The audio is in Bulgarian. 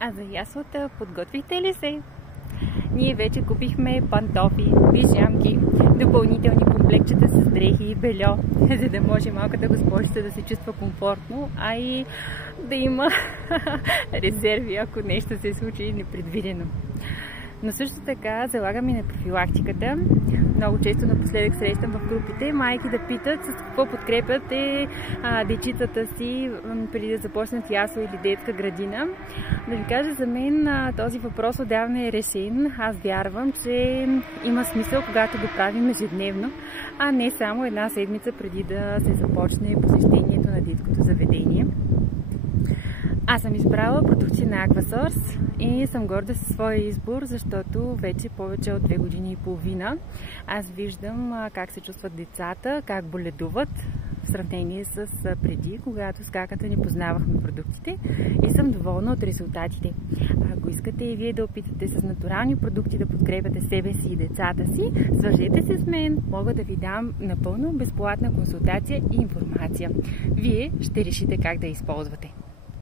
А за яслата подготвихте ли се? Ние вече купихме пантофи, пижамки, допълнителни комплектчета с дрехи и бельо, за да може малката госпожица да се чувства комфортно, а и да има резерви, ако нещо се случи непредвидено. Но също така залагам и на профилактиката. Много често напоследък срещам в групите майки да питат с какво подкрепят дечицата си преди да започнат ясла или детска градина. Да ви кажа, за мен този въпрос отдавна е решен. Аз вярвам, че има смисъл, когато го правим ежедневно, а не само една седмица преди да се започне посещението на детското заведение. Аз съм избрала продукти на Aquasource и съм горда със своя избор, защото вече повече от 2 години и половина аз виждам как се чувстват децата, как боледуват в сравнение с преди, когато с каката не познавахме продуктите, и съм доволна от резултатите. Ако искате и вие да опитате с натурални продукти да подкрепяте себе си и децата си, свържете се с мен, мога да ви дам напълно безплатна консултация и информация. Вие ще решите как да я използвате.